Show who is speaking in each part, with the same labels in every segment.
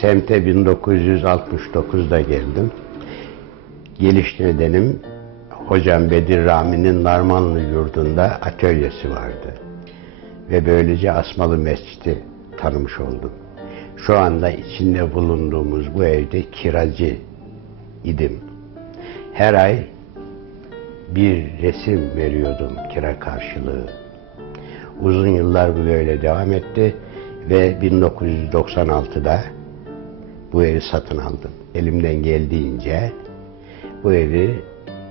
Speaker 1: semte 1969'da geldim. Geliş nedenim Hocam Bedir Rami'nin Narmanlı yurdunda atölyesi vardı. Ve böylece Asmalı Mescid'i tanımış oldum. Şu anda içinde bulunduğumuz bu evde kiracı idim. Her ay bir resim veriyordum kira karşılığı. Uzun yıllar bu böyle devam etti ve 1996'da bu evi satın aldım. Elimden geldiğince bu evi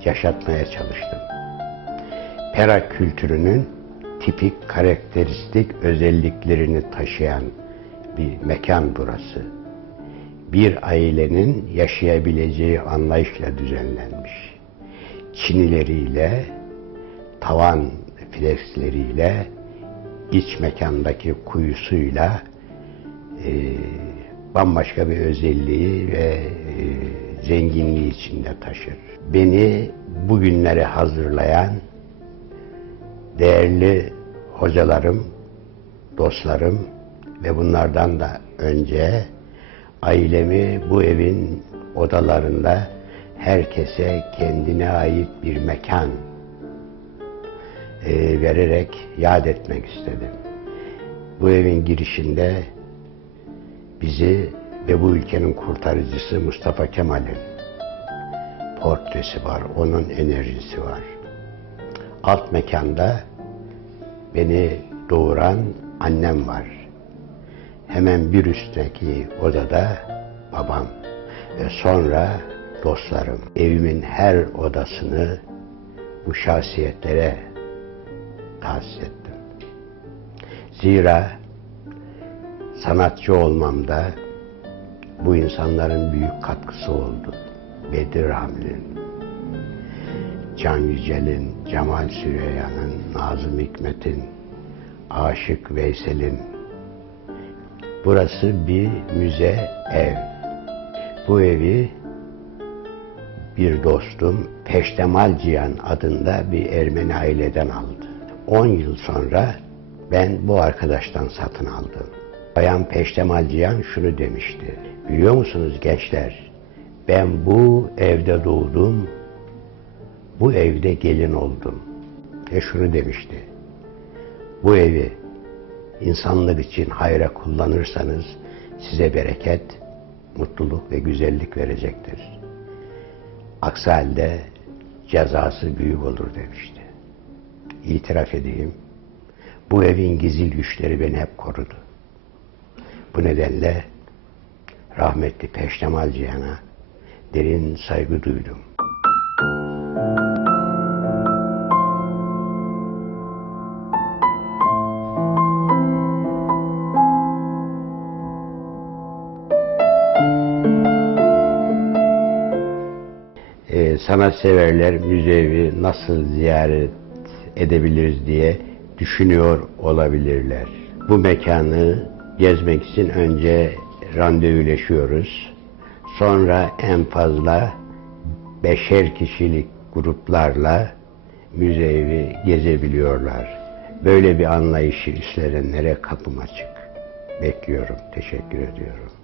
Speaker 1: yaşatmaya çalıştım. Pera kültürünün tipik karakteristik özelliklerini taşıyan bir mekan burası. Bir ailenin yaşayabileceği anlayışla düzenlenmiş. Çinileriyle, tavan fleksleriyle, iç mekandaki kuyusuyla e, bambaşka bir özelliği ve e, zenginliği içinde taşır. Beni bugünlere hazırlayan değerli hocalarım, dostlarım ve bunlardan da önce ailemi bu evin odalarında herkese kendine ait bir mekan e, vererek yad etmek istedim. Bu evin girişinde bizi ve bu ülkenin kurtarıcısı Mustafa Kemal'in portresi var, onun enerjisi var. Alt mekanda beni doğuran annem var. Hemen bir üstteki odada babam ve sonra dostlarım. Evimin her odasını bu şahsiyetlere tahsis ettim. Zira sanatçı olmamda bu insanların büyük katkısı oldu. Bedir Hamli'nin, Can Yücel'in, Cemal Süreyya'nın, Nazım Hikmet'in, Aşık Veysel'in. Burası bir müze ev. Bu evi bir dostum Peştemal Cihan adında bir Ermeni aileden aldı. 10 yıl sonra ben bu arkadaştan satın aldım. Bayan Peştemal Cihan şunu demişti. Biliyor musunuz gençler? Ben bu evde doğdum, bu evde gelin oldum. Ve şunu demişti. Bu evi insanlık için hayra kullanırsanız size bereket, mutluluk ve güzellik verecektir. Aksi halde cezası büyük olur demişti. İtiraf edeyim, bu evin gizli güçleri beni hep korudu. Bu nedenle rahmetli Peştemal Cihan'a derin saygı duydum. Ee, sanatseverler müzevi nasıl ziyaret edebiliriz diye düşünüyor olabilirler. Bu mekanı gezmek için önce randevuleşiyoruz. Sonra en fazla beşer kişilik gruplarla müzevi gezebiliyorlar. Böyle bir anlayışı üstlenenlere kapım açık. Bekliyorum. Teşekkür ediyorum.